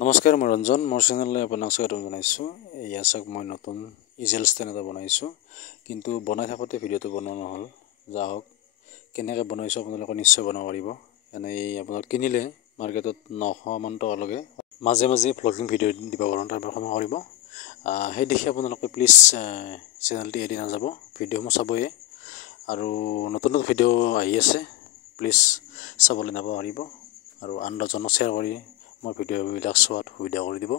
নমস্কাৰ মই ৰঞ্জন মোৰ চেনেললৈ আপোনাক স্বাগতম জনাইছোঁ। এয়া চাওক মই নতুন ইজেল ষ্টেণ্ড এটা বনাইছোঁ, কিন্তু বনাই থাকোঁতে ভিডিঅ'টো বনোৱা নহ'ল। যাওক কেনেকৈ বনাইছোঁ আপোনালোকে নিশ্চয় বনাব পাৰিব। এনেই আপোনাক কিনিলে মাৰ্কেটত 900 মান টকা লাগে। মাজে মাজে ভ্লগিং ভিডিঅ' দিব পাৰোঁ, তাৰ পৰা ক্ষমা কৰিব। সেই দেখি আপোনালোকে প্লিজ চেনেলটি এৰি নাযাব, ভিডিঅ'সমূহ চাবয়ে। আৰু নতুন নতুন ভিডিঅ' আহি আছে, প্লিজ চাবলৈ নাপাহৰিব আৰু আন দহজনক শ্বেয়াৰ কৰি মোৰ ভিডিঅ'বিলাক চোৱাত সুবিধা কৰি দিব।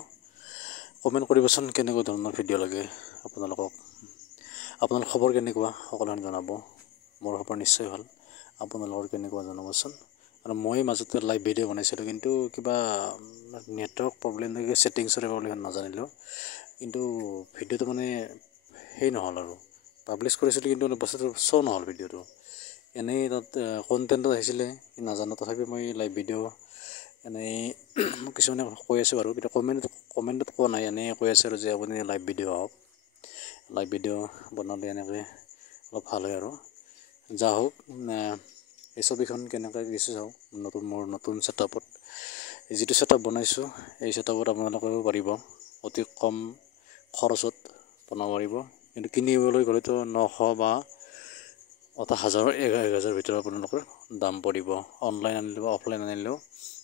কমেণ্ট কৰিবচোন কেনেকুৱা ধৰণৰ ভিডিঅ' লাগে আপোনালোকক। আপোনালোকৰ খবৰ কেনেকুৱা সকলোৱে জনাব। মোৰ খবৰ নিশ্চয় ভাল, আপোনালোকৰ কেনেকুৱা জনাবচোন। আৰু মই মাজতে লাইভ ভিডিঅ' বনাইছিলোঁ, কিন্তু কিবা নেটৱৰ্ক প্ৰব্লেম নেকি ছেটিংছৰে প্ৰব্লেম নাজানিলোঁ, কিন্তু ভিডিঅ'টো মানে সেই নহ'ল আৰু পাব্লিছ কৰিছিলোঁ, কিন্তু বস্তুটো শ্ব' নহ'ল ভিডিঅ'টো। এনেই তাত কণ্টেণ্টত আহিছিলে নাজানো, তথাপি মই লাইভ ভিডিঅ' এনেই কিছুমানে কৈ আছে বাৰু, কিন্তু কমেণ্টত কোৱা নাই, এনেই কৈ আছে আৰু যে আপুনি লাইভ ভিডিঅ' আহক, লাইভ ভিডিঅ' বনালে এনেকৈ অলপ ভাল হয় আৰু। যা হওক, এই ছবিখন কেনেকৈ দিছোঁ চাওক। মোৰ নতুন ছেটআপত যিটো ছেটআপ বনাইছোঁ, এই ছেটআপত আপোনালোকেও পাৰিব অতি কম খৰচত বনাব পাৰিব। কিন্তু কিনিবলৈ গ'লেতো 900 বা 1000 11,000 ভিতৰত আপোনালোকৰ দাম পৰিব, অনলাইন আনিলেও বা অফলাইন আনিলেও।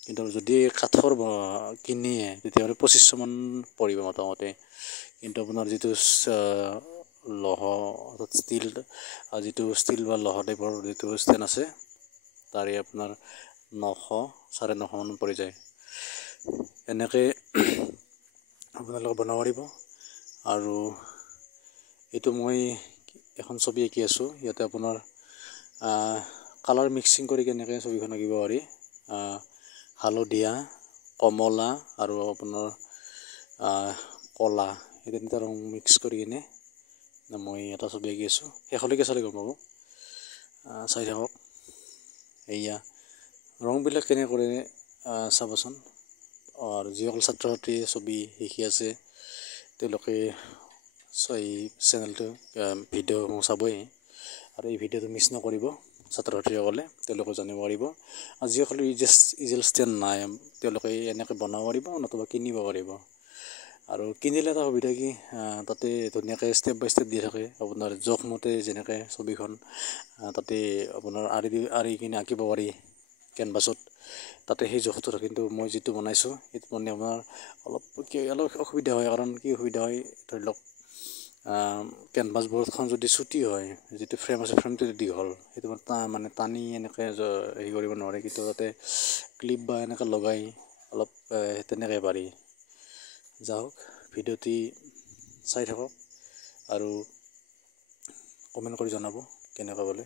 কিন্তু যদি কাঠৰ কিনিয়ে তেতিয়াহ'লে 2500 মান পৰিব মোটামুটি। কিন্তু আপোনাৰ যিটো লহ ষ্টীল, যিটো ষ্টীল বা লহ টাইপৰ যিটো ষ্টেণ্ড আছে, তাৰে আপোনাৰ 900 950 মান পৰি যায়। এনেকৈ আপোনালোকে বনাব পাৰিব। আৰু এইটো মই এখন ছবি আঁকি আছোঁ, ইয়াতে আপোনাৰ কালাৰ মিক্সিং কৰি কেনেকৈ ছবিখন আঁকিব পাৰি। হালধীয়া, কমলা আৰু আপোনাৰ ক'লা, এই তিনিটা ৰং মিক্স কৰি কিনে মই এটা ছবি আঁকি আছোঁ। শেষলৈকে চালে গম পাব, চাই থাকক। এয়া ৰংবিলাক কেনেকৈ কৰে চাবচোন। আৰু যিসকল ছাত্ৰ ছাত্ৰীয়ে ছবি শিকি আছে তেওঁলোকে এই চেনেলটো ভিডিঅ'সমূহ চাবই, আৰু এই ভিডিঅ'টো মিছ নকৰিব। ছাত্ৰ ছাত্ৰীসকলে তেওঁলোকে জানিব পাৰিব। আৰু যিসকলে ইজেল ষ্টেণ্ড নাই তেওঁলোকে এনেকৈ বনাব পাৰিব, নতুবা কিনিব পাৰিব। আৰু কিনিলে এটা সুবিধা কি, তাতে ধুনীয়াকৈ ষ্টেপ বাই ষ্টেপ দি থাকে, আপোনাৰ জোখমতে যেনেকৈ ছবিখন তাতে আপোনাৰ আঁৰি কিনে আঁকিব পাৰি কেনভাছত, তাতে সেই জোখটো থাকে। কিন্তু মই যিটো বনাইছোঁ সেইটো মানে আপোনাৰ অলপ অসুবিধা হয়। কাৰণ কি অসুবিধা হয়, ধৰি লওক কেনভাছবোৰখন যদি চুটি হয়, যিটো ফ্ৰেম আছে ফ্ৰেমটো যদি দীঘল, সেইটো মানে টানি এনেকৈ হেৰি কৰিব নোৱাৰে। কিন্তু তাতে ক্লিপ বা এনেকৈ লগাই অলপ তেনেকৈ পাৰি। যাওক ভিডিঅ'টি চাই থাকক আৰু কমেণ্ট কৰি জনাব কেনেকুৱা বোলে।